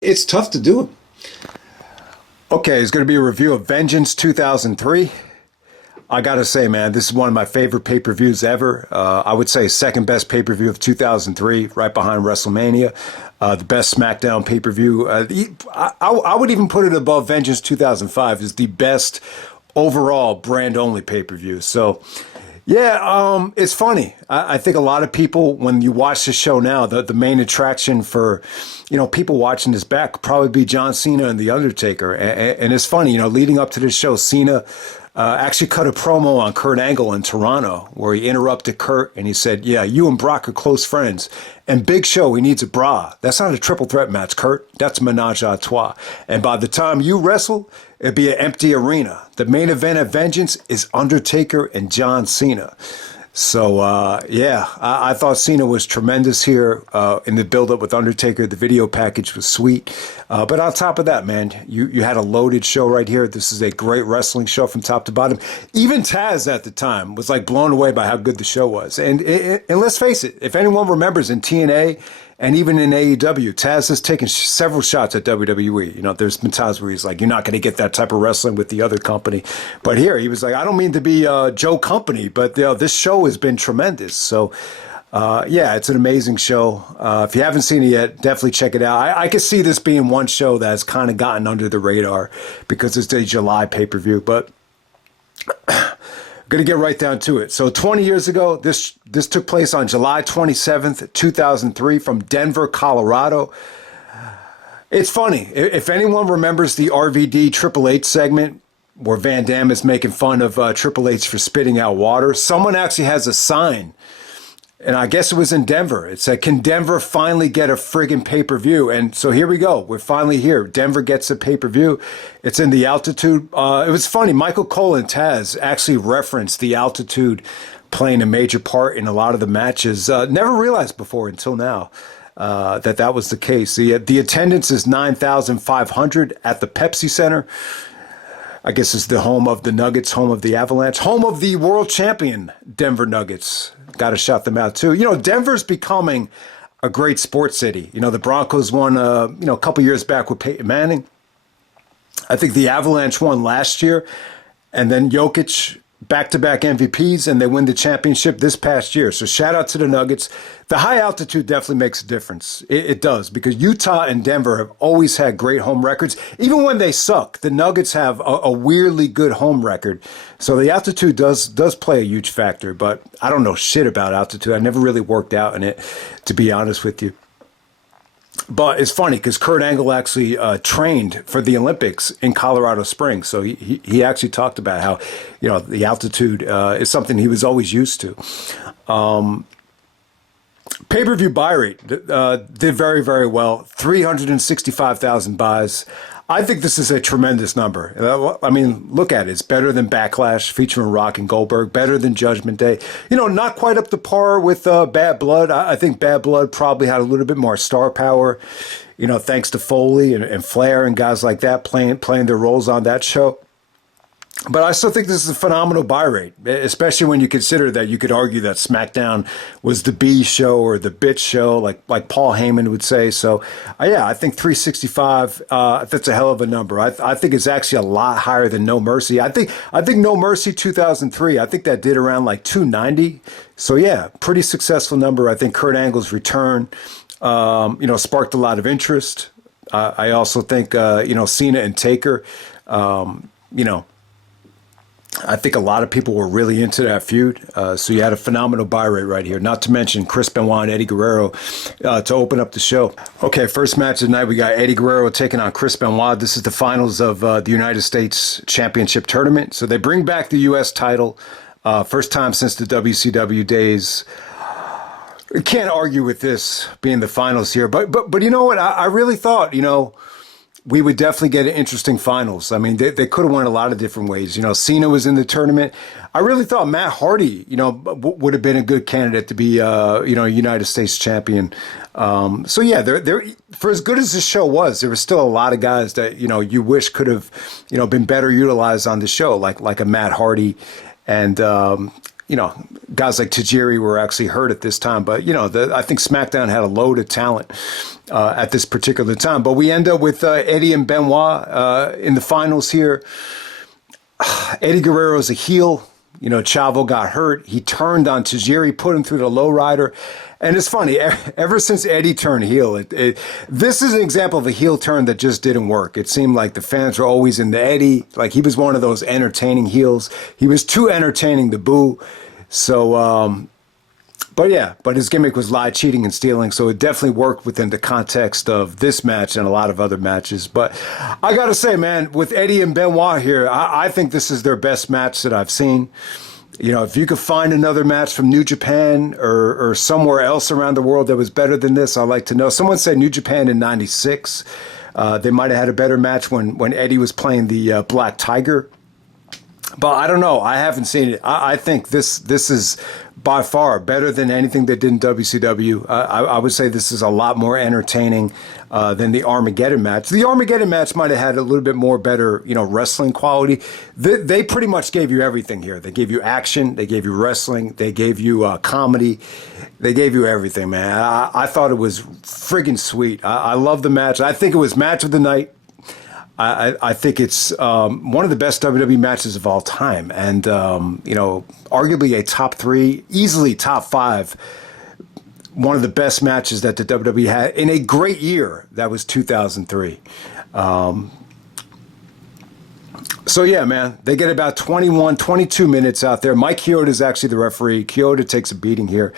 It's tough to do. Okay, it's going to be a review of Vengeance 2003. I gotta say, man, this is one of my favorite pay-per-views ever. I would say second best pay-per-view of 2003, right behind WrestleMania. The best SmackDown pay-per-view. I would even put it above Vengeance 2005 as the best overall brand-only pay-per-view. So, yeah, it's funny. I think a lot of people, when you watch the show now, the main attraction for, people watching this back would probably be John Cena and The Undertaker. And it's funny, leading up to this show, Cena actually cut a promo on Kurt Angle in Toronto where he interrupted Kurt and he said, yeah, you and Brock are close friends. And Big Show, he needs a bra. That's not a triple threat match, Kurt. That's menage a trois. And by the time you wrestle, it'd be an empty arena. The main event at Vengeance is Undertaker and John Cena. So, yeah, I thought Cena was tremendous here in the build-up with Undertaker. The video package was sweet. But on top of that, man, you had a loaded show right here. This is a great wrestling show from top to bottom. Even Taz at the time was like blown away by how good the show was. And let's face it, if anyone remembers in TNA and even in AEW, Taz has taken several shots at WWE. There's been times where he's like, you're not going to get that type of wrestling with the other company. But here, he was like, I don't mean to be Joe Company, but this show has been tremendous. So, yeah, it's an amazing show. If you haven't seen it yet, definitely check it out. I could see this being one show that's kind of gotten under the radar because it's a July pay-per-view. But going to get right down to it. So 20 years ago, this took place on July 27th, 2003 from Denver, Colorado. It's funny. If anyone remembers the RVD Triple H segment where Van Damme is making fun of Triple H for spitting out water, someone actually has a sign. And I guess it was in Denver. It said, can Denver finally get a friggin' pay-per-view? And so here we go. We're finally here. Denver gets a pay-per-view. It's in the altitude. It was funny. Michael Cole and Taz actually referenced the altitude playing a major part in a lot of the matches. Never realized before until now that was the case. The attendance is 9,500 at the Pepsi Center. I guess it's the home of the Nuggets, home of the Avalanche, home of the world champion Denver Nuggets. Got to shout them out too. Denver's becoming a great sports city. The Broncos won, a couple years back with Peyton Manning. I think the Avalanche won last year, and then Jokic back-to-back MVPs, and they win the championship this past year. So shout out to the Nuggets. The high altitude definitely makes a difference. It does, because Utah and Denver have always had great home records. Even when they suck, the Nuggets have a weirdly good home record. So the altitude does play a huge factor, but I don't know shit about altitude. I never really worked out in it, to be honest with you. But it's funny because Kurt Angle actually trained for the Olympics in Colorado Springs. So he actually talked about how, the altitude is something he was always used to. Pay-per-view buy rate did very, very well. 365,000 buys. I think this is a tremendous number. I mean, look at it. It's better than Backlash featuring Rock and Goldberg, better than Judgment Day. Not quite up to par with Bad Blood. I think Bad Blood probably had a little bit more star power, thanks to Foley and Flair and guys like that playing their roles on that show. But I still think this is a phenomenal buy rate, especially when you consider that you could argue that SmackDown was the B show or the bitch show, like Paul Heyman would say. So, yeah, I think 365, that's a hell of a number. I think it's actually a lot higher than No Mercy. I think No Mercy 2003, I think that did around like 290. So, yeah, pretty successful number. I think Kurt Angle's return, sparked a lot of interest. I also think, Cena and Taker, I think a lot of people were really into that feud. So you had a phenomenal buy rate right here. Not to mention Chris Benoit and Eddie Guerrero to open up the show. Okay, first match of the night, we got Eddie Guerrero taking on Chris Benoit. This is the finals of the United States Championship Tournament. So they bring back the U.S. title. First time since the WCW days. Can't argue with this being the finals here. But you know what? I really thought, we would definitely get an interesting finals. I mean, they could have went a lot of different ways. Cena was in the tournament. I really thought Matt Hardy, would have been a good candidate to be, United States champion. So yeah, there for as good as the show was, there was still a lot of guys that you wish could have, been better utilized on the show, like a Matt Hardy, and guys like Tajiri were actually hurt at this time. But, I think SmackDown had a load of talent at this particular time. But we end up with Eddie and Benoit in the finals here. Eddie Guerrero's a heel. Chavo got hurt. He turned on Tajiri, put him through the lowrider. And it's funny, ever since Eddie turned heel, this is an example of a heel turn that just didn't work. It seemed like the fans were always into Eddie. Like, he was one of those entertaining heels. He was too entertaining to boo. So, but his gimmick was lie, cheating, and stealing. So it definitely worked within the context of this match and a lot of other matches. But I got to say, man, with Eddie and Benoit here, I think this is their best match that I've seen. If you could find another match from New Japan or somewhere else around the world that was better than this, I'd like to know. Someone said New Japan in '96. They might have had a better match when Eddie was playing the Black Tiger. But I don't know. I haven't seen it. I think this is by far better than anything they did in WCW. I would say this is a lot more entertaining than the Armageddon match. The Armageddon match might have had a little bit more better, wrestling quality. They pretty much gave you everything here. They gave you action. They gave you wrestling. They gave you comedy. They gave you everything, man. I thought it was friggin' sweet. I love the match. I think it was match of the night. I think it's one of the best WWE matches of all time. And, arguably a top 3, easily top 5, one of the best matches that the WWE had in a great year. That was 2003. So, yeah, man, they get about 22 minutes out there. Mike Chioda is actually the referee. Chioda takes a beating here.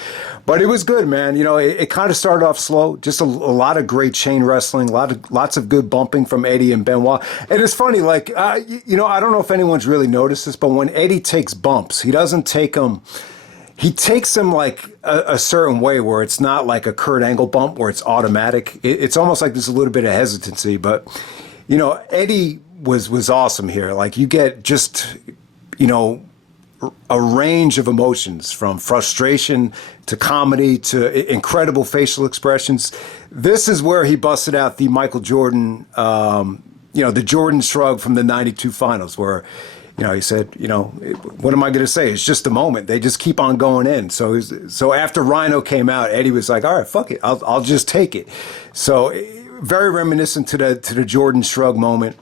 But it was good, man. It kind of started off slow. Just a lot of great chain wrestling, lots of good bumping from Eddie and Benoit. And it's funny, like, I don't know if anyone's really noticed this, but when Eddie takes bumps, he doesn't take them. He takes them like a certain way where it's not like a Kurt Angle bump where it's automatic. It's almost like there's a little bit of hesitancy. But, Eddie was awesome here. Like, you get just, a range of emotions from frustration to comedy to incredible facial expressions. This is where he busted out the Michael Jordan, the Jordan shrug from the '92 finals where, he said, what am I going to say? It's just a moment. They just keep on going in. So after Rhino came out, Eddie was like, all right, fuck it. I'll just take it. So very reminiscent to the Jordan shrug moment.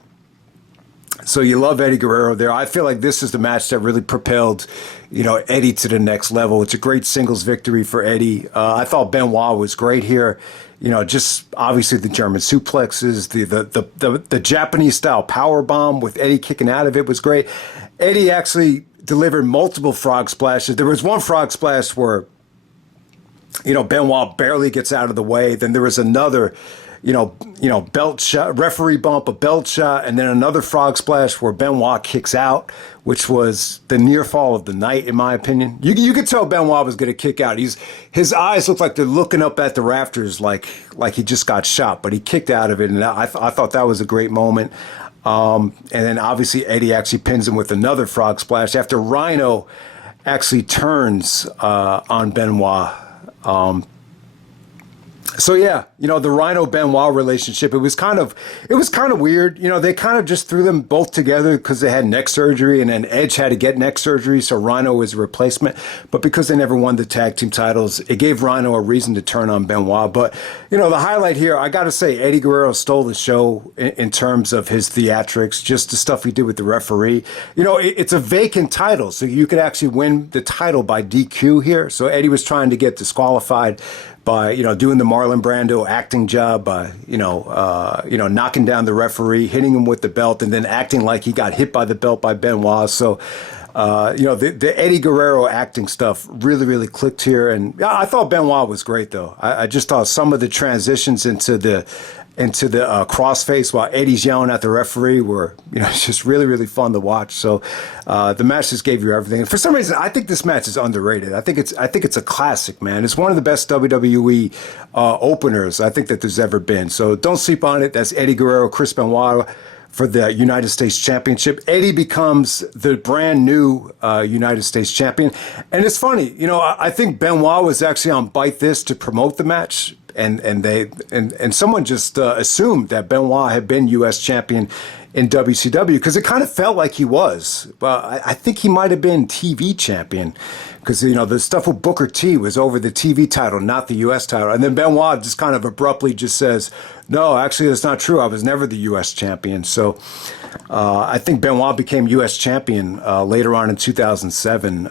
So you love Eddie Guerrero there. I feel like this is the match that really propelled, Eddie to the next level. It's a great singles victory for Eddie. I thought Benoit was great here. Just obviously the German suplexes, the Japanese style power bomb with Eddie kicking out of it was great. Eddie actually delivered multiple frog splashes. There was one frog splash where, Benoit barely gets out of the way. Then there was another belt shot, referee bump, a belt shot, and then another frog splash where Benoit kicks out, which was the near fall of the night, in my opinion. You could tell Benoit was going to kick out. His eyes look like they're looking up at the rafters like he just got shot, but he kicked out of it, and I thought that was a great moment. And then obviously Eddie actually pins him with another frog splash after Rhino actually turns on Benoit. So yeah, the Rhino Benoit relationship, it was kind of weird. They kind of just threw them both together because they had neck surgery, and then Edge had to get neck surgery, so Rhino was a replacement. But because they never won the tag team titles, it gave Rhino a reason to turn on Benoit. But the highlight here, I got to say, Eddie Guerrero stole the show in terms of his theatrics, just the stuff he did with the referee. It's a vacant title, so you could actually win the title by DQ here. So Eddie was trying to get disqualified by doing the Marlon Brando acting job, by knocking down the referee, hitting him with the belt, and then acting like he got hit by the belt by Benoit. So the Eddie Guerrero acting stuff really, really clicked here, and I thought Benoit was great though. I just thought some of the transitions into the crossface while Eddie's yelling at the referee were, it's just really, really fun to watch. So the match just gave you everything. And for some reason, I think this match is underrated. I think it's a classic, man. It's one of the best WWE openers I think that there's ever been. So don't sleep on it. That's Eddie Guerrero, Chris Benoit for the United States Championship. Eddie becomes the brand new United States champion. And it's funny, I think Benoit was actually on Bite This to promote the match. And someone just assumed that Benoit had been U.S. champion in WCW because it kind of felt like he was. But I think he might have been TV champion because, you know, the stuff with Booker T was over the TV title, not the U.S. title. And then Benoit just kind of abruptly just says, no, actually, that's not true. I was never the U.S. champion. So I think Benoit became U.S. champion later on in 2007,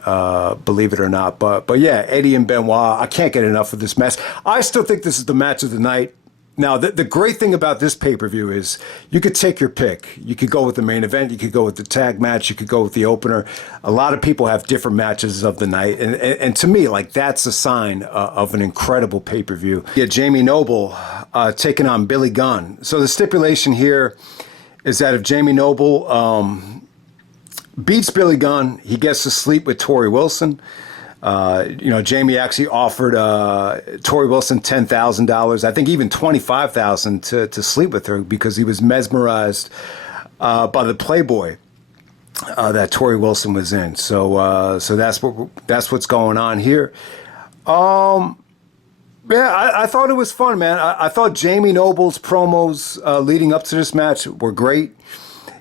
believe it or not. But yeah, Eddie and Benoit, I can't get enough of this match. I still think this is the match of the night. Now, the great thing about this pay-per-view is you could take your pick. You could go with the main event. You could go with the tag match. You could go with the opener. A lot of people have different matches of the night. And to me, like, that's a sign of an incredible pay-per-view. Yeah, Jamie Noble taking on Billy Gunn. So the stipulation here is that if Jamie Noble beats Billy Gunn, he gets to sleep with Tori Wilson. You know, Jamie actually offered Tori Wilson $10,000, I think even $25,000 to sleep with her because he was mesmerized by the Playboy that Tori Wilson was in. So that's what's going on here. Yeah, I thought it was fun, man. I thought Jamie Noble's promos leading up to this match were great.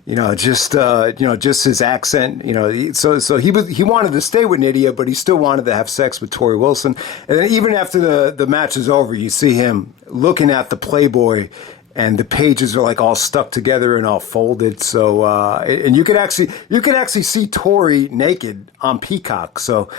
You know, just his accent. You know, so he wanted to stay with Nydia, but he still wanted to have sex with Tori Wilson. And then even after the match is over, you see him looking at the Playboy, and the pages are like all stuck together and all folded. So and you could actually see Tori naked on Peacock. So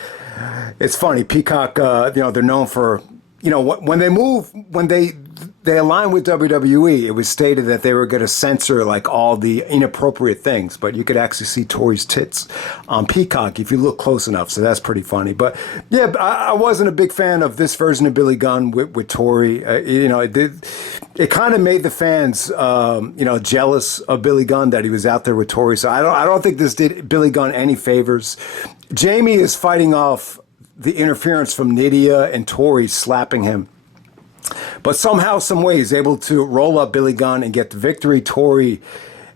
it's funny. Peacock, you know, they're known for, you know, when they align with WWE, it was stated that they were going to censor like all the inappropriate things, but you could actually see Tori's tits on Peacock if you look close enough. So that's pretty funny. But yeah, I wasn't a big fan of this version of Billy Gunn with Tori. You know, it kind of made the fans, you know, jealous of Billy Gunn that he was out there with Tori. So I don't think this did Billy Gunn any favors. Jamie is fighting off the interference from Nydia and Tori slapping him. But somehow, some way, he's able to roll up Billy Gunn and get the victory. Tori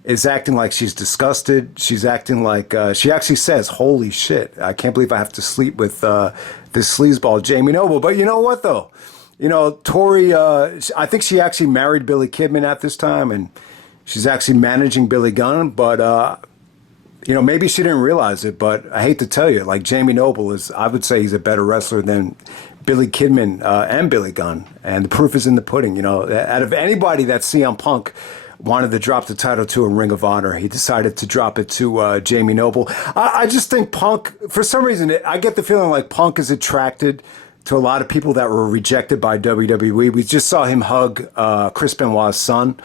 is acting like she's disgusted. She's acting like, she actually says, holy shit, I can't believe I have to sleep with this sleazeball Jamie Noble. But you know what, though? You know, Tori, I think she actually married Billy Kidman at this time, and she's actually managing Billy Gunn. But, you know, maybe she didn't realize it, but I hate to tell you, like, Jamie Noble is, I would say he's a better wrestler than Billy Kidman and Billy Gunn. And the proof is in the pudding. You know, out of anybody that CM Punk wanted to drop the title to in Ring of Honor, he decided to drop it to Jamie Noble. I just think Punk, for some reason, I get the feeling like Punk is attracted to a lot of people that were rejected by WWE. We just saw him hug Chris Benoit's son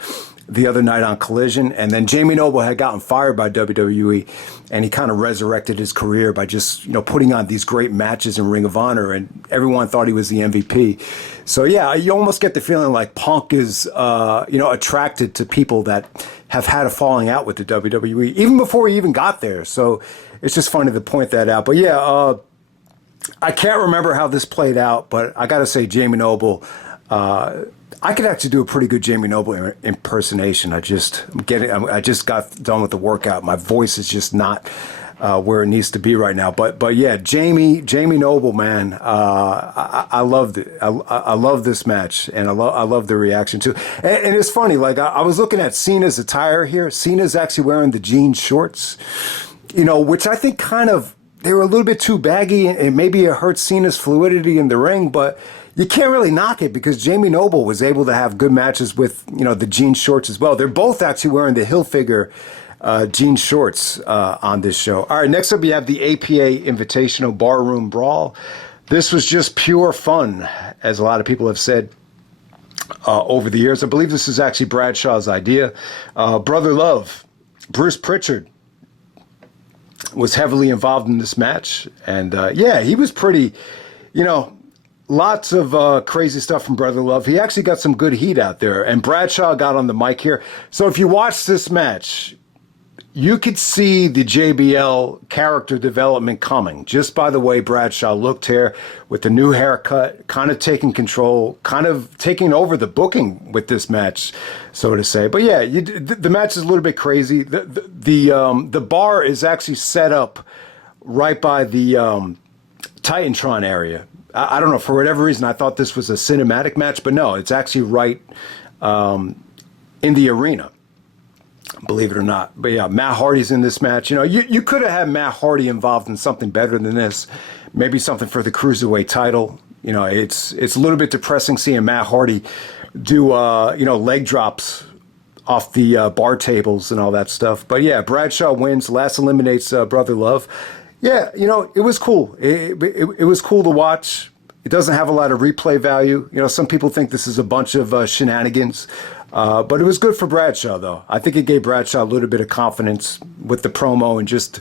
the other night on Collision, and then Jamie Noble had gotten fired by WWE, and he kind of resurrected his career by just, you know, putting on these great matches in Ring of Honor, and everyone thought he was the MVP. So yeah, you almost get the feeling like Punk is, you know, attracted to people that have had a falling out with the WWE, even before he even got there. So it's just funny to point that out. But yeah, I can't remember how this played out, but I got to say, Jamie Noble, I could actually do a pretty good Jamie Noble impersonation. I just got done with the workout. My voice is just not where it needs to be right now. But yeah, Jamie Noble, man, I loved it. I love this match, and I love the reaction too. And it's funny, like I was looking at Cena's attire here. Cena's actually wearing the jean shorts, you know, which I think kind of, they were a little bit too baggy, and maybe it hurt Cena's fluidity in the ring, but you can't really knock it because Jamie Noble was able to have good matches with, you know, the jean shorts as well. They're both actually wearing the Hilfiger jean shorts on this show. All right, next up we have the APA Invitational Barroom Brawl. This was just pure fun, as a lot of people have said over the years. I believe this is actually Bradshaw's idea. Brother Love, Bruce Prichard, was heavily involved in this match. And yeah, he was pretty, you know, lots of crazy stuff from Brother Love. He actually got some good heat out there. And Bradshaw got on the mic here. So if you watch this match, you could see the JBL character development coming just by the way Bradshaw looked here with the new haircut, kind of taking control, kind of taking over the booking with this match, so to say. But yeah, the match is a little bit crazy. The bar is actually set up right by the Titantron area. I don't know, for whatever reason, I thought this was a cinematic match, but no, it's actually right in the arena, believe it or not. But yeah, Matt Hardy's in this match. You know, you could have had Matt Hardy involved in something better than this. maybe something for the Cruiserweight title. You know, it's a little bit depressing seeing Matt Hardy do, leg drops off the bar tables and all that stuff. But yeah, Bradshaw wins. Last eliminates Brother Love. Yeah, it was cool. It was cool to watch. It doesn't have a lot of replay value. Some people think this is a bunch of shenanigans. But it was good for Bradshaw, though. I think it gave Bradshaw a little bit of confidence with the promo, and just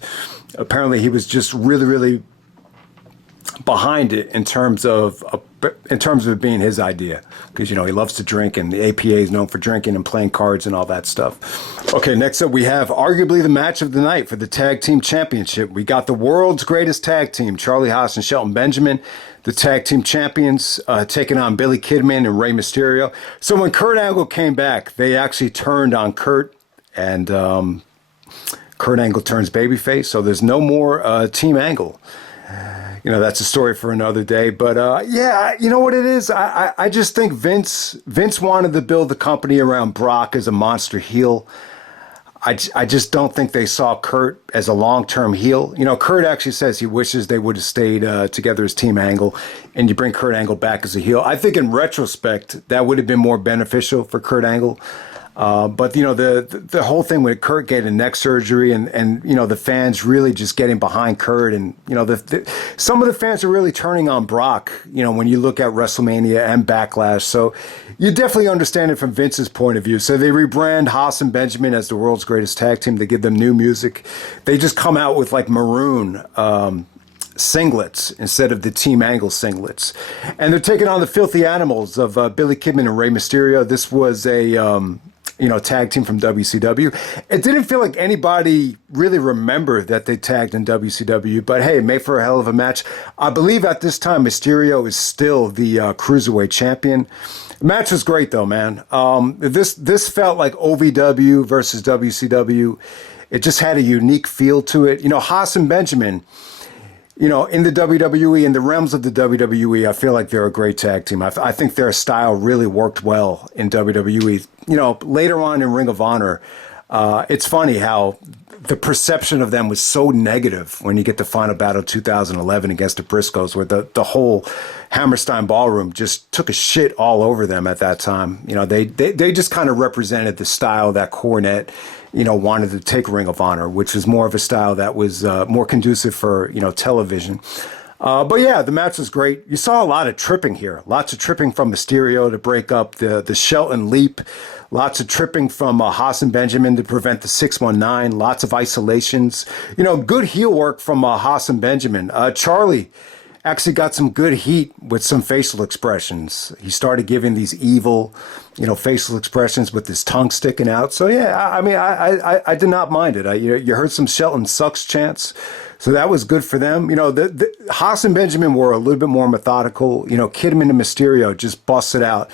apparently he was just really, really behind it in terms of it being his idea, because he loves to drink, and the APA is known for drinking and playing cards and all that stuff. Okay, next up we have arguably the match of the night for the tag team championship. We got the world's greatest tag team, Charlie Haas and Shelton Benjamin, the tag team champions, taking on Billy Kidman and Rey Mysterio. So when Kurt Angle came back, they actually turned on Kurt, and Kurt Angle turns babyface, so there's no more Team Angle. That's a story for another day. But yeah, you know what it is? I just think Vince wanted to build the company around Brock as a monster heel. I just don't think they saw Kurt as a long-term heel. Kurt actually says he wishes they would have stayed together as Team Angle, and you bring Kurt Angle back as a heel. I think in retrospect, that would have been more beneficial for Kurt Angle. But the whole thing with Kurt getting neck surgery, and the fans really just getting behind Kurt, and some of the fans are really turning on Brock, when you look at WrestleMania and Backlash. So you definitely understand it from Vince's point of view. So they rebrand Haas and Benjamin as the world's greatest tag team. They give them new music. They just come out with like maroon singlets instead of the Team Angle singlets, and they're taking on the filthy animals of Billy Kidman and Rey Mysterio. This was a tag team from WCW. It didn't feel like anybody really remembered that they tagged in WCW, but hey, it made for a hell of a match. I believe at this time, Mysterio is still the Cruiserweight champion. The match was great though, man. This felt like OVW versus WCW. It just had a unique feel to it. Haas and Benjamin, in the WWE, in the realms of the WWE, I feel like they're a great tag team. I think their style really worked well in WWE. Later on in Ring of Honor, it's funny how the perception of them was so negative when you get to Final Battle 2011 against the Briscoes, where the whole Hammerstein Ballroom just took a shit all over them at that time. They just kind of represented the style that Cornette wanted to take Ring of Honor, which was more of a style that was more conducive for, television. But yeah, the match was great. You saw a lot of tripping here. Lots of tripping from Mysterio to break up the Shelton Leap. Lots of tripping from Haas and Benjamin to prevent the 619. Lots of isolations. Good heel work from Haas and Benjamin. Charlie actually got some good heat with some facial expressions. He started giving these evil, facial expressions with his tongue sticking out. So yeah, I did not mind it. You heard some Shelton sucks chants, so that was good for them. The Haas and Benjamin were a little bit more methodical. Kidman and Mysterio just busted out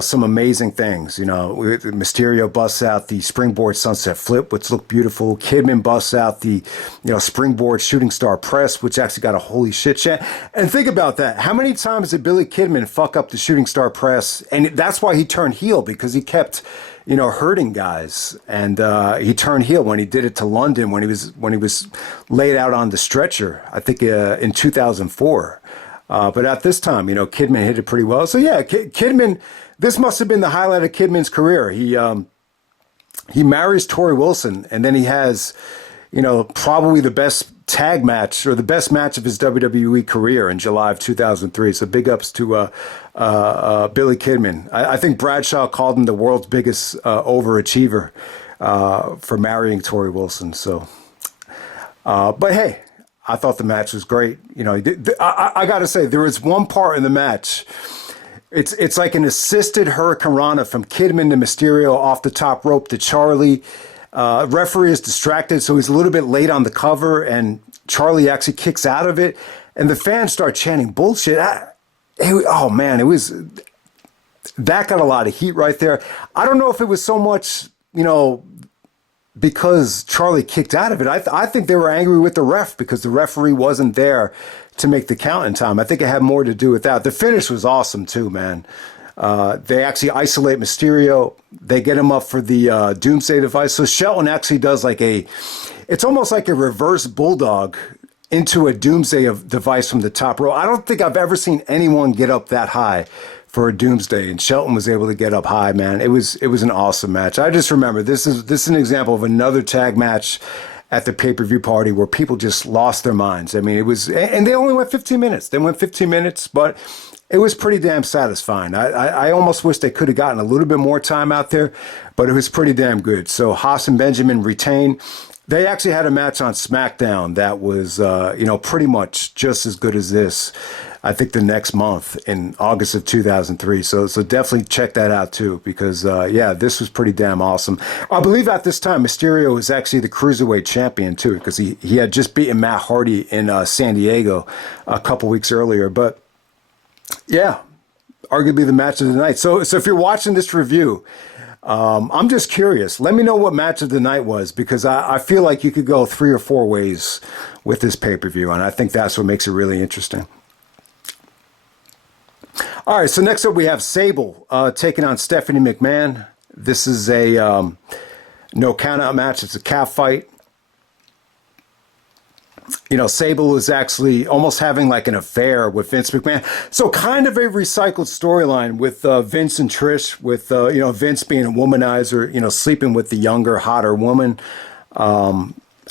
some amazing things. Mysterio busts out the springboard sunset flip, which looked beautiful. Kidman busts out the, springboard shooting star press, which actually got a holy shit chant. And think about that. How many times did Billy Kidman fuck up the shooting star press? And that's why he turned heel, because he kept, hurting guys. And he turned heel when he did it to London, when he was laid out on the stretcher, I think in 2004. But at this time, Kidman hit it pretty well. So yeah, Kidman, this must have been the highlight of Kidman's career. He marries Tori Wilson, and then he has, probably the best tag match, or the best match of his WWE career, in July of 2003. So big ups to Billy Kidman. I think Bradshaw called him the world's biggest overachiever for marrying Tori Wilson. So, but hey, I thought the match was great. I got to say, there was one part in the match. It's like an assisted Hurricane Rana from Kidman to Mysterio off the top rope to Charlie. Referee is distracted, so he's a little bit late on the cover, and Charlie actually kicks out of it, and the fans start chanting bullshit. Oh man, that got a lot of heat right there. I don't know if it was so much, because Charlie kicked out of it. I think they were angry with the ref because the referee wasn't there to make the count in time. I think it had more to do with that. The finish was awesome too, man. They actually isolate Mysterio. They get him up for the Doomsday device. So Shelton actually does it's almost like a reverse bulldog into a doomsday device from the top row. I don't think I've ever seen anyone get up that high for a doomsday, and Shelton was able to get up high, man. It was an awesome match. I just remember this is an example of another tag match at the pay-per-view party where people just lost their minds. I mean, it was, and they only went 15 minutes. They went 15 minutes, but it was pretty damn satisfying. I almost wish they could have gotten a little bit more time out there, but it was pretty damn good. So Haas and Benjamin retain. They actually had a match on SmackDown that was, pretty much just as good as this, I think the next month in August of 2003. So definitely check that out too, because, this was pretty damn awesome. I believe at this time, Mysterio was actually the Cruiserweight champion too, because he had just beaten Matt Hardy in San Diego a couple weeks earlier. But yeah, arguably the match of the night. So if you're watching this review, I'm just curious. Let me know what match of the night was, because I feel like you could go 3 or 4 ways with this pay-per-view, and I think that's what makes it really interesting. All right, so next up we have Sable taking on Stephanie McMahon. This is a no countout match. It's a calf fight. Sable was actually almost having like an affair with Vince McMahon. So kind of a recycled storyline with Vince and Trish, with, Vince being a womanizer, sleeping with the younger, hotter woman.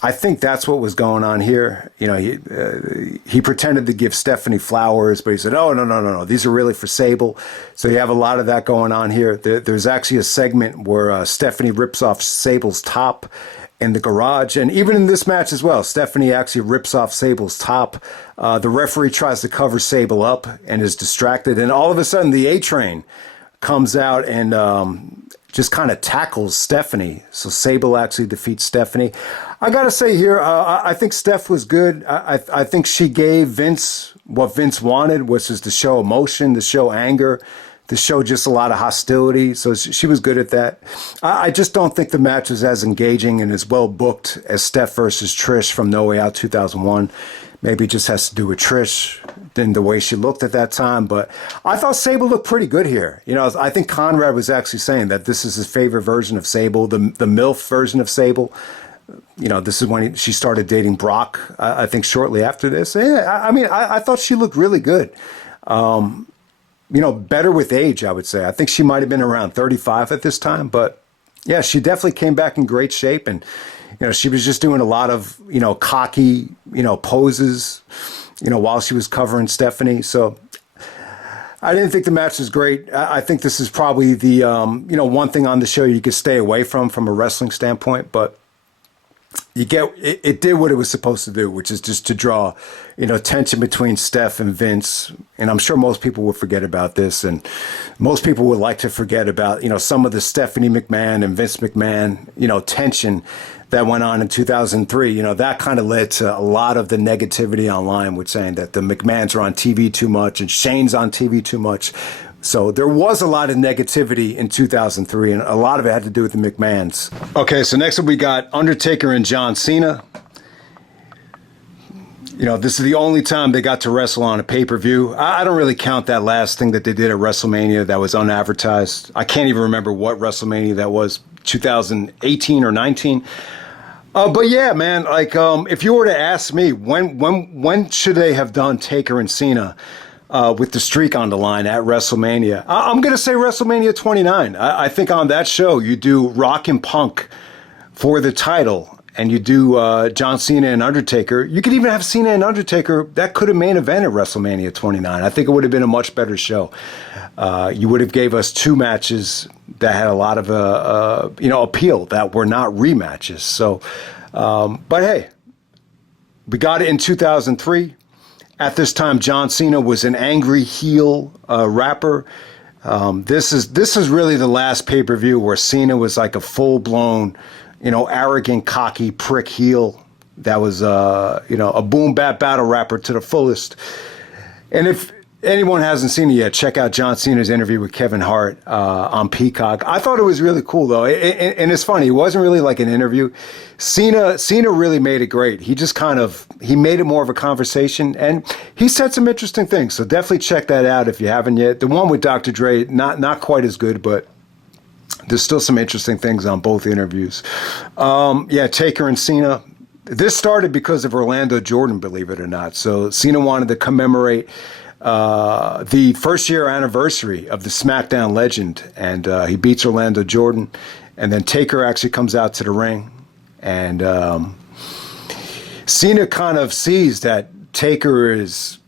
I think that's what was going on here. He pretended to give Stephanie flowers, but he said, oh, no. These are really for Sable. So you have a lot of that going on here. There's actually a segment where Stephanie rips off Sable's top in the garage. And even in this match as well, Stephanie actually rips off Sable's top. The referee tries to cover Sable up and is distracted. And all of a sudden, the A-Train comes out and just kind of tackles Stephanie. So Sable actually defeats Stephanie. I got to say here, I think Steph was good. I think she gave Vince what Vince wanted, which is to show emotion, to show anger, to show just a lot of hostility. So she was good at that. I just don't think the match was as engaging and as well booked as Steph versus Trish from No Way Out 2001. Maybe it just has to do with Trish and the way she looked at that time. But I thought Sable looked pretty good here. I think Conrad was actually saying that this is his favorite version of Sable, the MILF version of Sable. This is when she started dating Brock, I think shortly after this. Yeah, I thought she looked really good. Better with age, I would say. I think she might have been around 35 at this time. But, yeah, she definitely came back in great shape. And, she was just doing a lot of, cocky, poses, while she was covering Stephanie. So I didn't think the match was great. I think this is probably the, one thing on the show you could stay away from a wrestling standpoint. But it did what it was supposed to do, which is just to draw, tension between Steph and Vince. And I'm sure most people will forget about this. And most people would like to forget about, some of the Stephanie McMahon and Vince McMahon, tension that went on in 2003. That kind of led to a lot of the negativity online with saying that the McMahons are on TV too much and Shane's on TV too much. So there was a lot of negativity in 2003, and a lot of it had to do with the McMahons. Okay, so next up we got Undertaker and John Cena. This is the only time they got to wrestle on a pay-per-view. I don't really count that last thing that they did at WrestleMania that was unadvertised. I can't even remember what WrestleMania that was, 2018 or 19. But yeah, man, if you were to ask me, when should they have done Taker and Cena with the streak on the line at WrestleMania? I'm going to say WrestleMania 29. I think on that show, you do Rock and Punk for the title, and you do John Cena and Undertaker. You could even have Cena and Undertaker. That could have main event at WrestleMania 29. I think it would have been a much better show. You would have gave us 2 matches that had a lot of appeal, that were not rematches. So, but hey, we got it in 2003. At this time, John Cena was an angry heel rapper. This is really the last pay-per-view where Cena was like a full-blown, arrogant, cocky prick heel that was, a boom-bap battle rapper to the fullest. And if anyone hasn't seen it yet, check out John Cena's interview with Kevin Hart on Peacock. I thought it was really cool, though. And it's funny. It wasn't really like an interview. Cena really made it great. He made it more of a conversation, and he said some interesting things. So definitely check that out if you haven't yet. The one with Dr. Dre, not quite as good, but there's still some interesting things on both interviews. Taker and Cena, this started because of Orlando Jordan, believe it or not. So Cena wanted to commemorate the first year anniversary of the SmackDown legend, and he beats Orlando Jordan, and then Taker actually comes out to the ring, and Cena kind of sees that Taker is,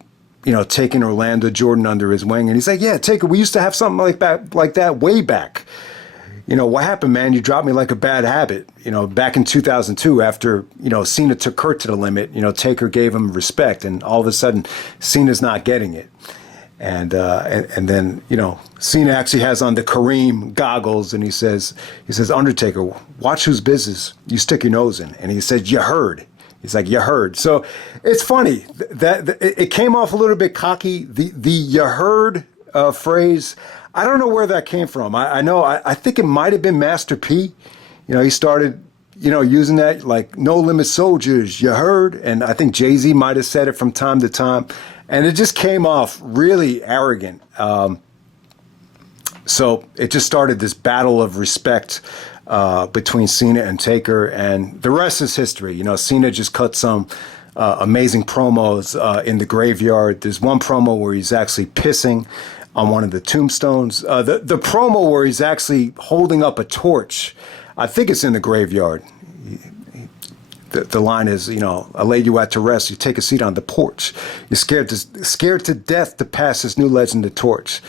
taking Orlando Jordan under his wing, and he's like, "Yeah, Taker, we used to have something like that way back. What happened, man? You dropped me like a bad habit. Back in 2002, after, Cena took Kurt to the limit, Taker gave him respect, and all of a sudden, Cena's not getting it. And then, Cena actually has on the Kareem goggles, and he says, Undertaker, watch whose business you stick your nose in. And he says, you heard. He's like, you heard. So it's funny that it came off a little bit cocky. The you heard phrase, I don't know where that came from. I think it might have been Master P. He started, using that, like, no limit soldiers, you heard. And I think Jay-Z might have said it from time to time. And it just came off really arrogant. So it just started this battle of respect between Cena and Taker, and the rest is history. Cena just cut some amazing promos in the graveyard. There's one promo where he's actually pissing on one of the tombstones. The promo where he's actually holding up a torch, I think it's in the graveyard. The line is, I lay you out to rest. You take a seat on the porch. You're scared to death to pass this new legend the torch.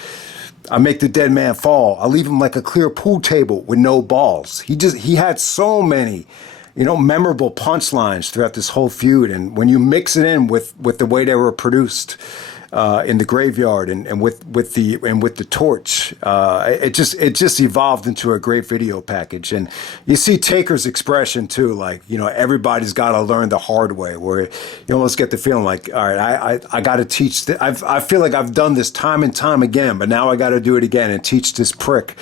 I make the dead man fall. I leave him like a clear pool table with no balls. He had so many, memorable punchlines throughout this whole feud. And when you mix it in with the way they were produced in the graveyard and with the torch, it just evolved into a great video package. And you see Taker's expression too, like, everybody's got to learn the hard way, where you almost get the feeling like, all right, I got to teach. I feel like I've done this time and time again, but now I got to do it again and teach this prick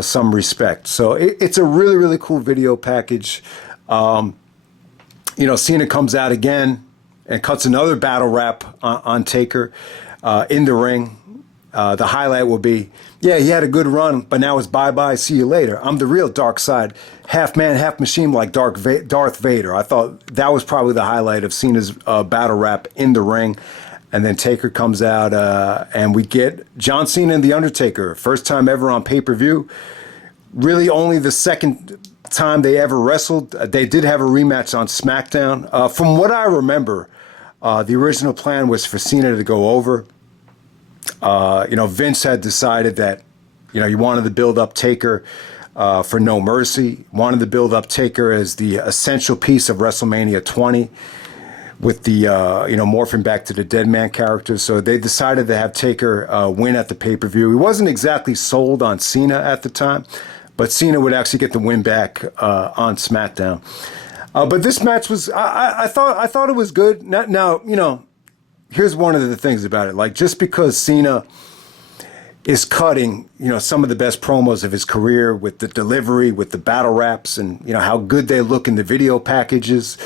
some respect. So it's a really, really cool video package. Cena comes out again and cuts another battle rap on Taker in the ring. The highlight will be, yeah, he had a good run, but now it's bye-bye, see you later. I'm the real dark side, half man, half machine like Darth Vader. I thought that was probably the highlight of Cena's battle rap in the ring. And then Taker comes out, and we get John Cena and The Undertaker. First time ever on pay-per-view. Really only the second time they ever wrestled. They did have a rematch on SmackDown. From what I remember, the original plan was for Cena to go over. Vince had decided that, he wanted to build up Taker for No Mercy, wanted to build up Taker as the essential piece of WrestleMania 20 with the, morphing back to the Dead Man character. So they decided to have Taker win at the pay-per-view. He wasn't exactly sold on Cena at the time, but Cena would actually get the win back on SmackDown. But this match was, I thought it was good. Now, here's one of the things about it. Like, just because Cena is cutting, some of the best promos of his career with the delivery, with the battle raps, and, how good they look in the video packages,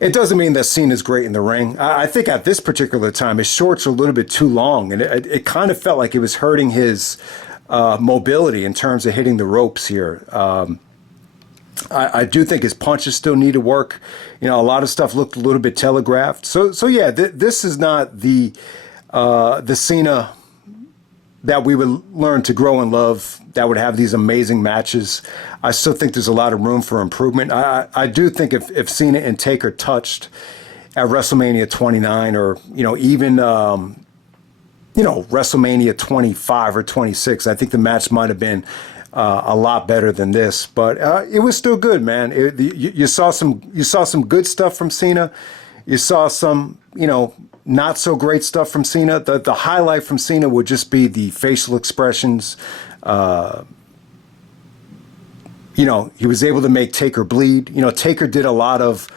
it doesn't mean that Cena's great in the ring. I think at this particular time, his shorts are a little bit too long, and it kind of felt like it was hurting his mobility in terms of hitting the ropes here. I do think his punches still need to work. A lot of stuff looked a little bit telegraphed. So yeah, this is not the Cena that we would learn to grow and love, that would have these amazing matches. I still think there's a lot of room for improvement. I do think if Cena and Taker touched at WrestleMania 29, or even WrestleMania 25 or 26, I think the match might have been a lot better than this, but it was still good, man. You saw some good stuff from Cena. You saw some, not so great stuff from Cena. The highlight from Cena would just be the facial expressions. He was able to make Taker bleed. Taker did a lot of,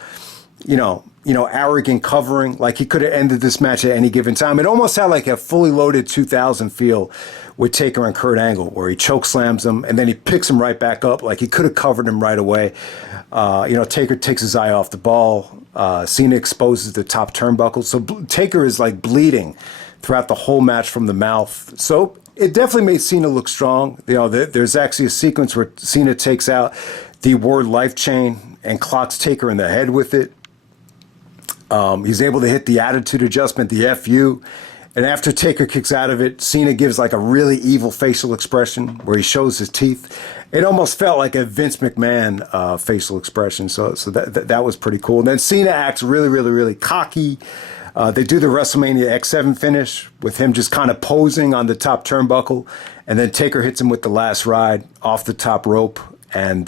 arrogant covering. Like, he could have ended this match at any given time. It almost had like a fully loaded 2000 feel with Taker and Kurt Angle, where he choke slams him and then he picks him right back up. Like, he could have covered him right away. Taker takes his eye off the ball. Cena exposes the top turnbuckle. So Taker is like bleeding throughout the whole match from the mouth. So it definitely made Cena look strong. There's actually a sequence where Cena takes out the word life chain and clocks Taker in the head with it. He's able to hit the attitude adjustment, the FU. And after Taker kicks out of it, Cena gives like a really evil facial expression where he shows his teeth. It almost felt like a Vince McMahon facial expression. So that was pretty cool. And then Cena acts really, really, really cocky. They do the WrestleMania X7 finish with him just kind of posing on the top turnbuckle. And then Taker hits him with the last ride off the top rope. And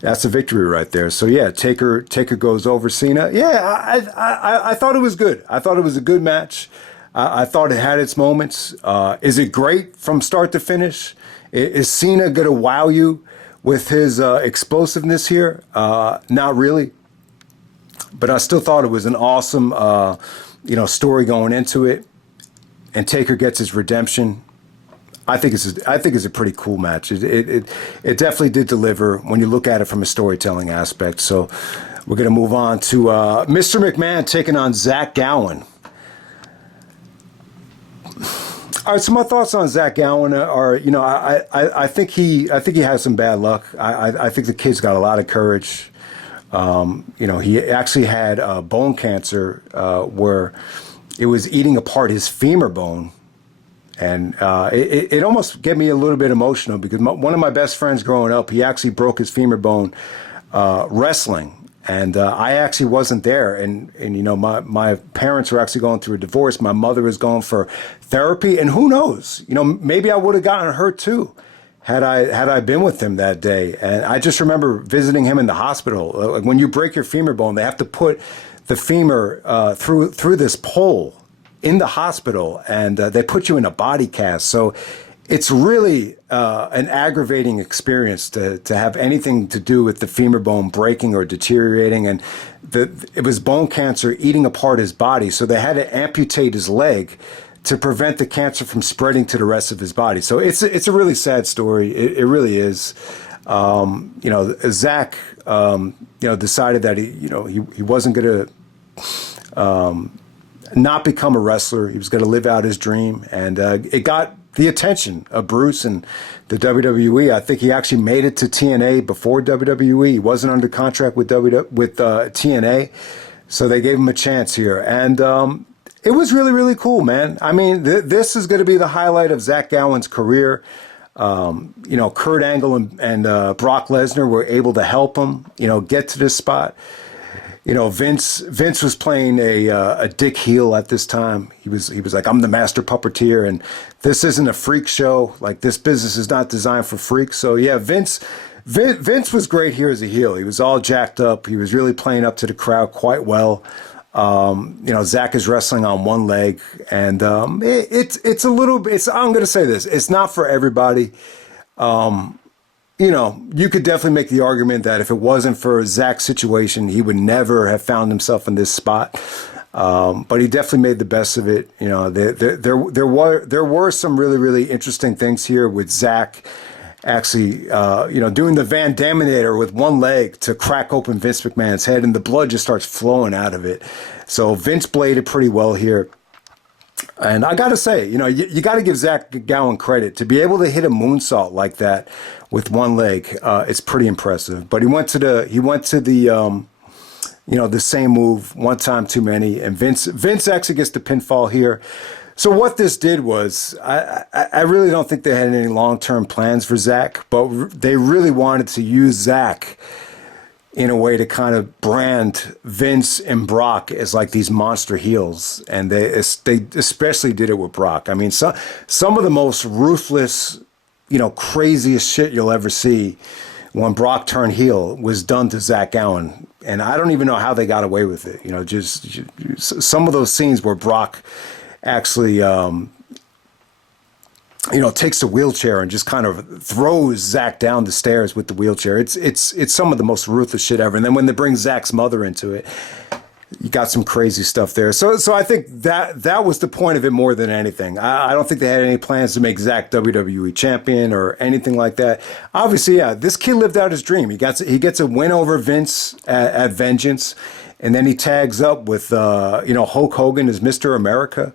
that's a victory right there. So yeah, Taker goes over Cena. Yeah, I thought it was good. I thought it was a good match. I thought it had its moments. Is it great from start to finish? Is Cena going to wow you with his explosiveness here? Not really. But I still thought it was an awesome, story going into it. And Taker gets his redemption. I think it's a pretty cool match. It definitely did deliver when you look at it from a storytelling aspect. So we're going to move on to Mr. McMahon taking on Zach Gowen. All right, so my thoughts on Zach Gowen are, I think he has some bad luck. I think the kid's got a lot of courage. He actually had bone cancer where it was eating apart his femur bone. And it almost get me a little bit emotional because one of my best friends growing up, he actually broke his femur bone wrestling. And I actually wasn't there. And my parents were actually going through a divorce. My mother was going for therapy. And who knows? Maybe I would have gotten hurt too had I been with him that day. And I just remember visiting him in the hospital. When you break your femur bone, they have to put the femur through this pole in the hospital, and they put you in a body cast. So it's really an aggravating experience to have anything to do with the femur bone breaking or deteriorating. And it was bone cancer eating apart his body. So they had to amputate his leg to prevent the cancer from spreading to the rest of his body. So it's a really sad story. It really is. Zach, decided that he wasn't going to not become a wrestler. He was going to live out his dream, and it got the attention of Bruce and the WWE. I think he actually made it to TNA before WWE. He wasn't under contract with TNA, so they gave him a chance here, and it was really, really cool, man. I mean, this is going to be the highlight of Zach Gowen's career. Kurt Angle and Brock Lesnar were able to help him, get to this spot. Vince was playing a dick heel at this time. He was like, I'm the master puppeteer, and this isn't a freak show. Like, this business is not designed for freaks. So yeah, Vince was great here as a heel. He was all jacked up. He was really playing up to the crowd quite well. Zach is wrestling on one leg, and it's a little bit. I'm going to say this: it's not for everybody. You could definitely make the argument that if it wasn't for Zach's situation, he would never have found himself in this spot. But he definitely made the best of it. There were some really, really interesting things here with Zach actually, doing the Van Daminator with one leg to crack open Vince McMahon's head, and the blood just starts flowing out of it. So Vince bladed pretty well here. And I got to say, you got to give Zach Gowen credit to be able to hit a moonsault like that with one leg. It's pretty impressive. But he went to the the same move one time too many, and Vince actually gets the pinfall here. So what this did was, I really don't think they had any long-term plans for Zach, but they really wanted to use Zach in a way to kind of brand Vince and Brock as like these monster heels. And they especially did it with Brock. I mean, some of the most ruthless, craziest shit you'll ever see when Brock turned heel was done to Zach Gowen. And I don't even know how they got away with it. Just some of those scenes where Brock actually, takes the wheelchair and just kind of throws Zach down the stairs with the wheelchair. It's some of the most ruthless shit ever. And then when they bring Zach's mother into it, you got some crazy stuff there. So I think that was the point of it more than anything. I don't think they had any plans to make Zach WWE champion or anything like that. Obviously, yeah, this kid lived out his dream. He gets a win over Vince at Vengeance. And then he tags up with, Hulk Hogan as Mr. America.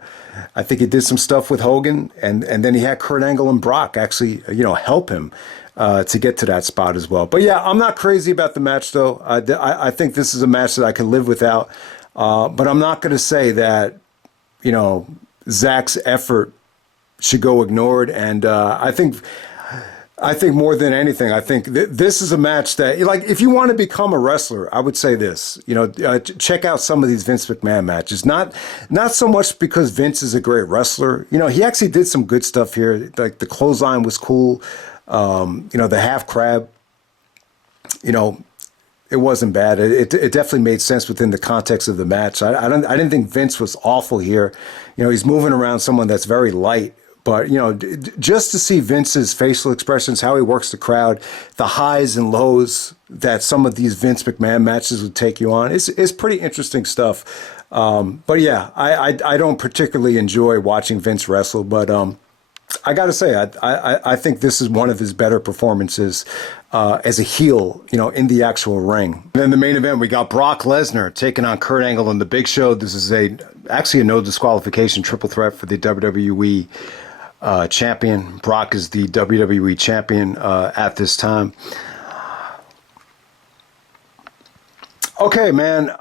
I think he did some stuff with Hogan. And then he had Kurt Angle and Brock actually, help him to get to that spot as well. But yeah, I'm not crazy about the match though. I think this is a match that I can live without. But I'm not going to say that, you know, Zach's effort should go ignored. And I think more than anything, I think this is a match that, like, if you want to become a wrestler, I would say this, you know, check out some of these Vince McMahon matches. Not so much because Vince is a great wrestler. You know, he actually did some good stuff here. Like the clothesline was cool. You know, the half crab, you know, it wasn't bad. It definitely made sense within the context of the match. I didn't think Vince was awful here. You know, he's moving around someone that's very light. But, you know, just to see Vince's facial expressions, how he works the crowd, the highs and lows that some of these Vince McMahon matches would take you on, is pretty interesting stuff. But yeah, I don't particularly enjoy watching Vince wrestle, but I got to say, I think this is one of his better performances as a heel, you know, in the actual ring. Then the main event, we got Brock Lesnar taking on Kurt Angle and the Big Show. This is actually a no disqualification triple threat for the WWE champion. Brock is the WWE champion at this time. Okay, man.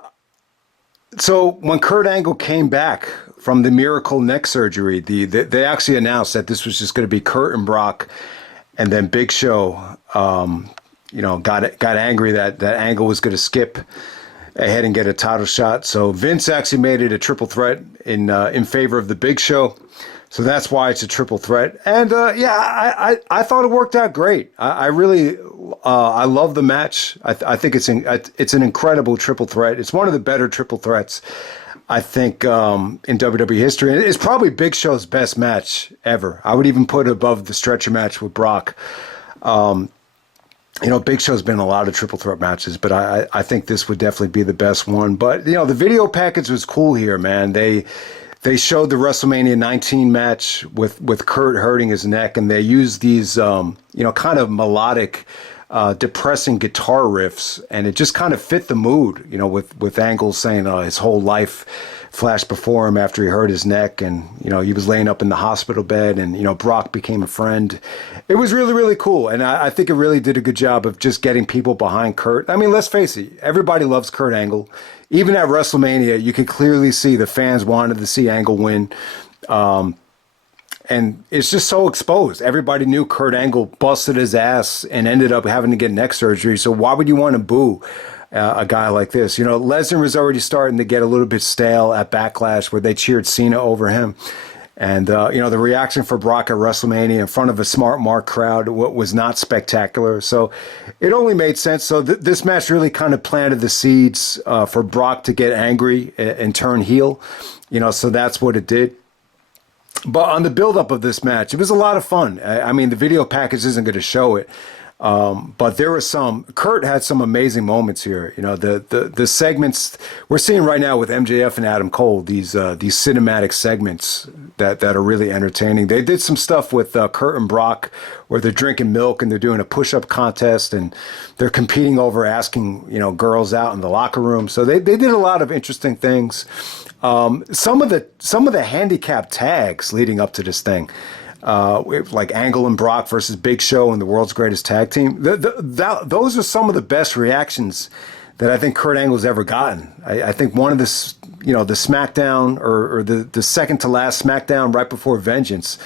So when Kurt Angle came back from the miracle neck surgery, they actually announced that this was just going to be Kurt and Brock, and then Big Show, you know, got angry that Angle was going to skip ahead and get a title shot. So Vince actually made it a triple threat in favor of the Big Show. So that's why it's a triple threat. And yeah, I thought it worked out great. I really I love the match. I think it's an incredible triple threat. It's one of the better triple threats, I think, in WWE history. And it's probably Big Show's best match ever. I would even put it above the stretcher match with Brock. You know, Big Show's been in a lot of triple threat matches, but I think this would definitely be the best one. But, you know, the video package was cool here, man. They showed the WrestleMania 19 match with Kurt hurting his neck, and they used these, you know, kind of melodic, depressing guitar riffs, and it just kind of fit the mood, you know, with Angle saying his whole life flashed before him after he hurt his neck, and, you know, he was laying up in the hospital bed, and, you know, Brock became a friend. It was really, really cool, and I think it really did a good job of just getting people behind Kurt. I mean, let's face it, everybody loves Kurt Angle. Even at WrestleMania, you could clearly see the fans wanted to see Angle win. And it's just so exposed. Everybody knew Kurt Angle busted his ass and ended up having to get neck surgery. So why would you want to boo a guy like this? You know, Lesnar was already starting to get a little bit stale at Backlash, where they cheered Cena over him. And, you know, the reaction for Brock at WrestleMania in front of a smart Mark crowd was not spectacular. So it only made sense. So this match really kind of planted the seeds for Brock to get angry and turn heel. You know, so that's what it did. But on the buildup of this match, it was a lot of fun. I mean, the video package isn't going to show it. But there was Kurt had some amazing moments here. You know, the segments we're seeing right now with MJF and Adam Cole, these cinematic segments that are really entertaining. They did some stuff with Kurt and Brock where they're drinking milk and they're doing a push-up contest and they're competing over asking, you know, girls out in the locker room. So they did a lot of interesting things. Some of the handicap tags leading up to this thing, like Angle and Brock versus Big Show and the world's greatest tag team. Those are some of the best reactions that I think Kurt Angle's ever gotten. I think one of the, you know, the SmackDown or the second to last SmackDown right before Vengeance,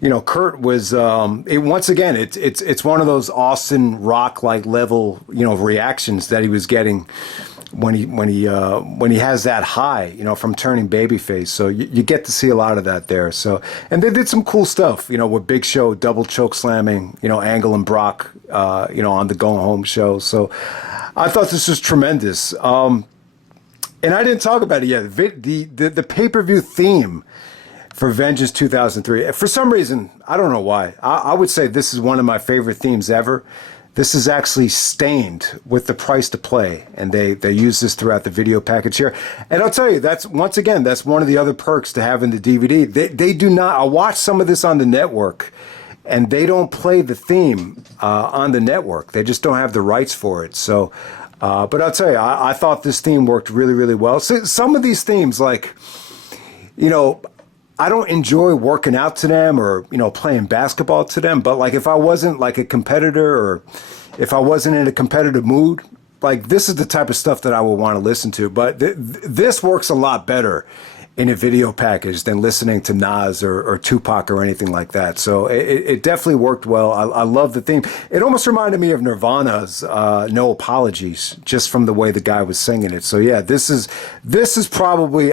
you know, Kurt was once again it's one of those Austin Rock like level, you know, reactions that he was getting when he has that high, you know, from turning babyface. So you get to see a lot of that there. So, and they did some cool stuff, you know, with Big Show double choke slamming, you know, Angle and Brock, you know, on the Going Home show. So I thought this was tremendous. And I didn't talk about it yet. The pay-per-view theme for Vengeance 2003. For some reason, I don't know why, I would say this is one of my favorite themes ever. This is actually stained with the price to play, and they use this throughout the video package here. And I'll tell you, that's one of the other perks to having the DVD. They do not. I watched some of this on the network, and they don't play the theme on the network. They just don't have the rights for it. So, but I'll tell you, I thought this theme worked really, really well. So some of these themes, like, you know, I don't enjoy working out to them or, playing basketball to them. But like if I wasn't like a competitor or if I wasn't in a competitive mood, like this is the type of stuff that I would want to listen to. But this works a lot better in a video package than listening to Nas or Tupac or anything like that. So it definitely worked well. I love the theme. It almost reminded me of Nirvana's No Apologies, just from the way the guy was singing it. So yeah, this is probably,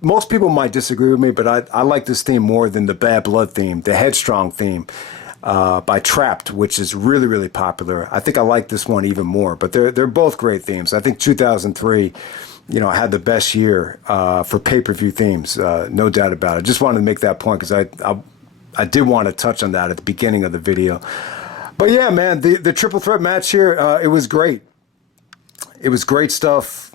most people might disagree with me, but I like this theme more than the Bad Blood theme, the Headstrong theme by Trapped, which is really, really popular. I think I like this one even more, but they're both great themes. I think 2003, had the best year for pay-per-view themes, no doubt about it. Just wanted to make that point because I did want to touch on that at the beginning of the video. But yeah, man, the triple threat match here, it was great. It was great stuff.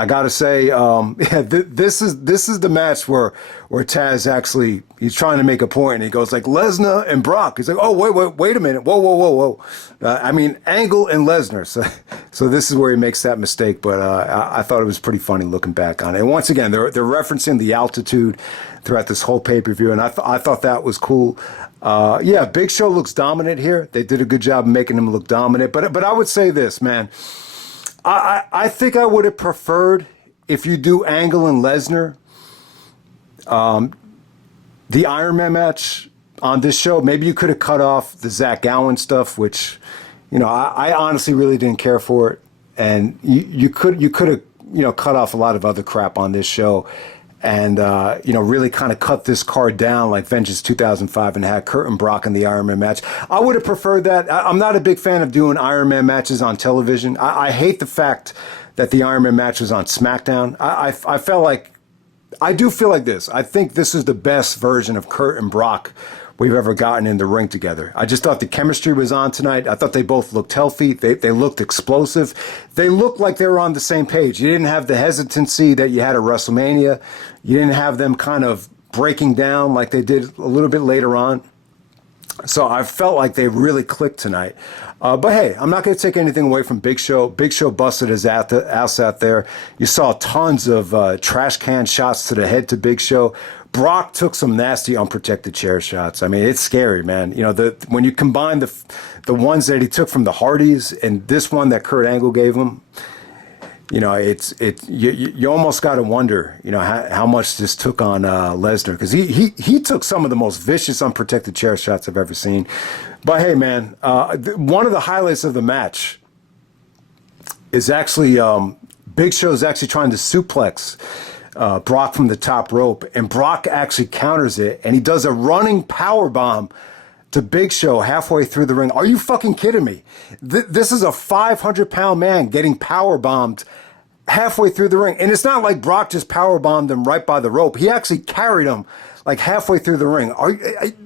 I gotta say, this is the match where Taz actually, he's trying to make a point and he goes like Lesnar and Brock. He's like, oh wait a minute, whoa. I mean Angle and Lesnar. So this is where he makes that mistake. But I thought it was pretty funny looking back on it. And once again, they're referencing the altitude throughout this whole pay-per-view, and I thought that was cool. Yeah, Big Show looks dominant here. They did a good job of making him look dominant. But I would say this, man. I think I would have preferred if you do Angle and Lesnar, the Iron Man match on this show. Maybe you could have cut off the Zach Gowen stuff, which, I honestly really didn't care for it. And you could have, cut off a lot of other crap on this show and, really kind of cut this card down like Vengeance 2005 and had Kurt and Brock in the Iron Man match. I would have preferred that. I'm not a big fan of doing Iron Man matches on television. I hate the fact that the Iron Man match was on SmackDown. I do feel like this. I think this is the best version of Kurt and Brock we've ever gotten in the ring together. I just thought the chemistry was on tonight. I thought they both looked healthy. They looked explosive. They looked like they were on the same page. You didn't have the hesitancy that you had at WrestleMania. You didn't have them kind of breaking down like they did a little bit later on. So I felt like they really clicked tonight. But hey, I'm not going to take anything away from Big Show. Big Show busted his ass out there. You saw tons of trash can shots to the head to Big Show. Brock took some nasty unprotected chair shots. I mean, it's scary, man. When you combine the ones that he took from the Hardys and this one that Kurt Angle gave him, you almost got to wonder, how much this took on Lesnar, because he took some of the most vicious unprotected chair shots I've ever seen. But hey, man, one of the highlights of the match is actually Big Show's actually trying to suplex Brock from the top rope, and Brock actually counters it, and he does a running power bomb to Big Show halfway through the ring. Are you fucking kidding me? This is a 500-pound man getting power bombed halfway through the ring, and it's not like Brock just power bombed him right by the rope. He actually carried him like halfway through the ring.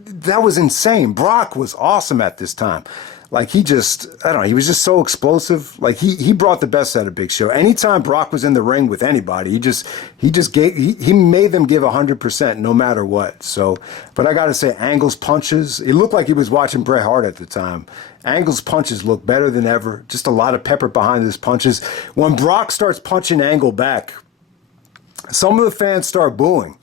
That was insane. Brock was awesome at this time. Like he was just so explosive. Like he brought the best out of Big Show. Anytime Brock was in the ring with anybody, he made them give 100% no matter what. So, but I gotta say, Angle's punches, it looked like he was watching Bret Hart at the time. Angle's punches look better than ever. Just a lot of pepper behind his punches. When Brock starts punching Angle back, some of the fans start booing.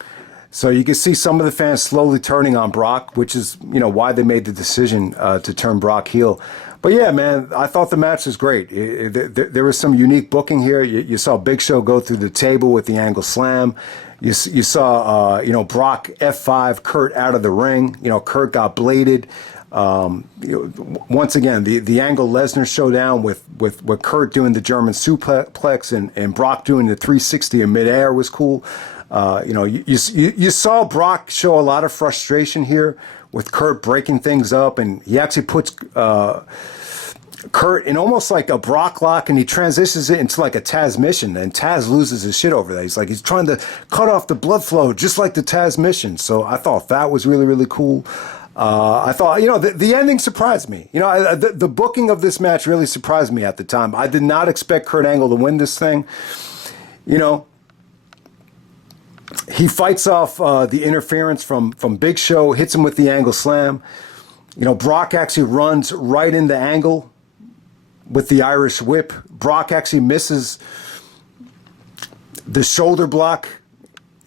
So you can see some of the fans slowly turning on Brock, which is, why they made the decision to turn Brock heel. But yeah, man, I thought the match was great. There was some unique booking here. You saw Big Show go through the table with the Angle Slam. You saw, Brock F5 Kurt out of the ring. Kurt got bladed. Once again, the Angle Lesnar showdown with Kurt doing the German suplex and Brock doing the 360 in midair was cool. You saw Brock show a lot of frustration here with Kurt breaking things up, and he actually puts Kurt in almost like a Brock lock, and he transitions it into like a Taz mission, and Taz loses his shit over that. He's trying to cut off the blood flow just like the Taz mission. So I thought that was really, really cool. I thought, the ending surprised me. The booking of this match really surprised me at the time. I did not expect Kurt Angle to win this thing. He fights off the interference from Big Show, hits him with the Angle Slam. Brock actually runs right into Angle with the Irish Whip. Brock actually misses the shoulder block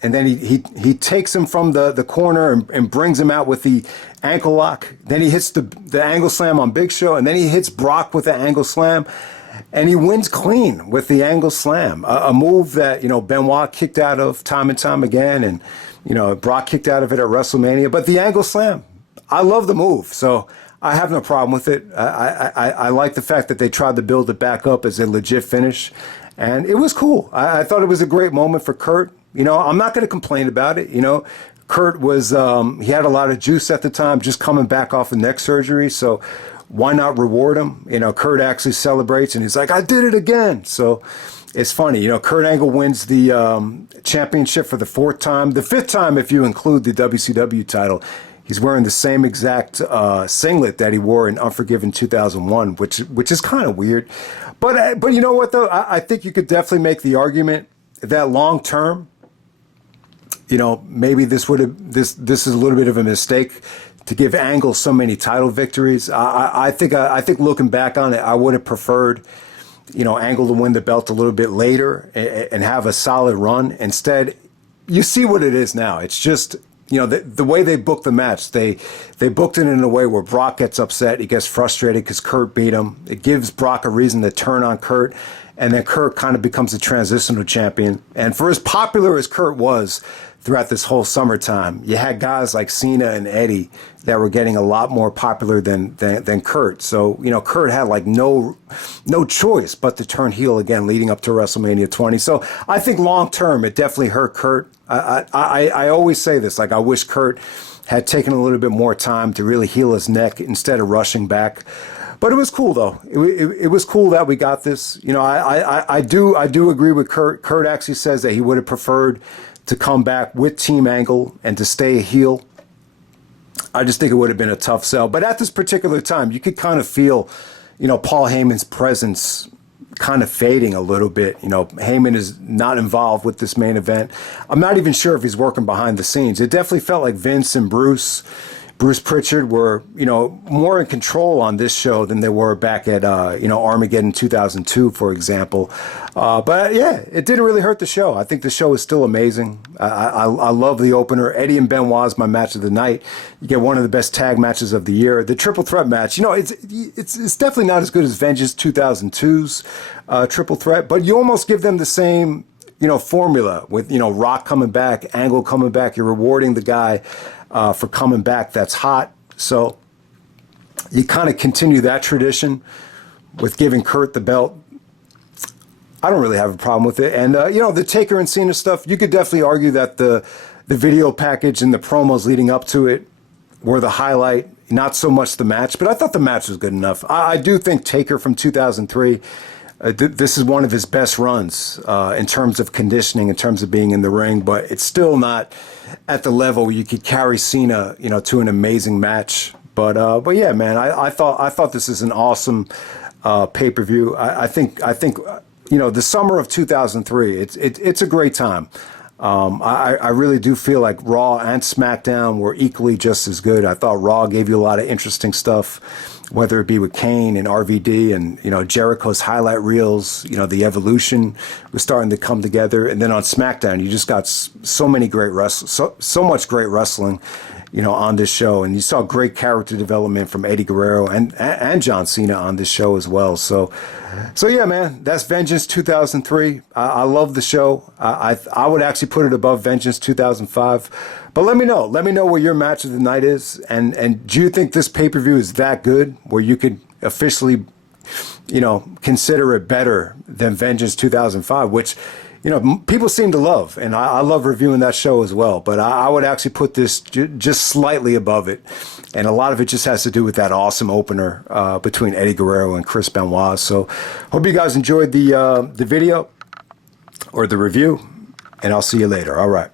and then he takes him from the corner and brings him out with the ankle lock. Then he hits the angle slam on Big Show, and then he hits Brock with the angle slam, and he wins clean with the angle slam, a move that, you know, Benoit kicked out of time and time again, and, you know, Brock kicked out of it at WrestleMania. But the angle slam, I love the move, so I have no problem with it. I like the fact that they tried to build it back up as a legit finish, and it was cool. I thought it was a great moment for Kurt. You know, I'm not going to complain about it. You know, Kurt was, he had a lot of juice at the time, just coming back off of neck surgery, so why not reward him? You know, Kurt actually celebrates, and he's like, I did it again. So it's funny. You know, Kurt Angle wins the championship for the 4th time. The 5th time, if you include the WCW title. He's wearing the same exact singlet that he wore in Unforgiven 2001, which is kind of weird. But you know what, though? I think you could definitely make the argument that long term, you know, maybe this is a little bit of a mistake to give Angle so many title victories. I think looking back on it, I would have preferred, you know, Angle to win the belt a little bit later and have a solid run. Instead, you see what it is now. It's just, you know, the way they booked the match, they booked it in a way where Brock gets upset, he gets frustrated because Kurt beat him. It gives Brock a reason to turn on Kurt, and then Kurt kind of becomes a transitional champion. And for as popular as Kurt was throughout this whole summertime, you had guys like Cena and Eddie that were getting a lot more popular than Kurt. So, you know, Kurt had like no choice but to turn heel again leading up to WrestleMania 20. So I think long term, it definitely hurt Kurt. I always say this, like, I wish Kurt had taken a little bit more time to really heal his neck instead of rushing back. But it was cool, though. It was cool that we got this. You know, I do agree with Kurt. Kurt actually says that he would have preferred to come back with Team Angle and to stay a heel. I just think it would have been a tough sell. But at this particular time, you could kind of feel, you know, Paul Heyman's presence kind of fading a little bit. You know, Heyman is not involved with this main event. I'm not even sure if he's working behind the scenes. It definitely felt like Vince and Bruce Prichard were, you know, more in control on this show than they were back at, you know, Armageddon 2002, for example. But yeah, it didn't really hurt the show. I think the show is still amazing. I love the opener. Eddie and Benoit is my match of the night. You get one of the best tag matches of the year. The triple threat match, you know, it's definitely not as good as Vengeance 2002's triple threat, but you almost give them the same, you know, formula with, you know, Rock coming back, Angle coming back. You're rewarding the guy for coming back that's hot. So you kind of continue that tradition with giving Kurt the belt. I don't really have a problem with it. And, you know, the Taker and Cena stuff, you could definitely argue that the video package and the promos leading up to it were the highlight, not so much the match. But I thought the match was good enough. I do think Taker from 2003, this is one of his best runs in terms of conditioning, in terms of being in the ring, but it's still not at the level where you could carry Cena, you know, to an amazing match. But yeah, man, I thought this is an awesome pay-per-view. I think you know, the summer of 2003, it's a great time. I really do feel like Raw and SmackDown were equally just as good. I thought Raw gave you a lot of interesting stuff, whether it be with Kane and RVD and, you know, Jericho's highlight reels. You know, the evolution was starting to come together. And then on SmackDown, you just got so many great so much great wrestling, you know, on this show. And you saw great character development from Eddie Guerrero and John Cena on this show as well. So yeah, man, that's Vengeance 2003. I love the show. I would actually put it above Vengeance 2005. But let me know where your match of the night is. And do you think this pay-per-view is that good where you could officially, you know, consider it better than Vengeance 2005, which, you know, people seem to love, and I love reviewing that show as well. But I would actually put this just slightly above it, and a lot of it just has to do with that awesome opener between Eddie Guerrero and Chris Benoit. So, hope you guys enjoyed the video or the review, and I'll see you later. All right.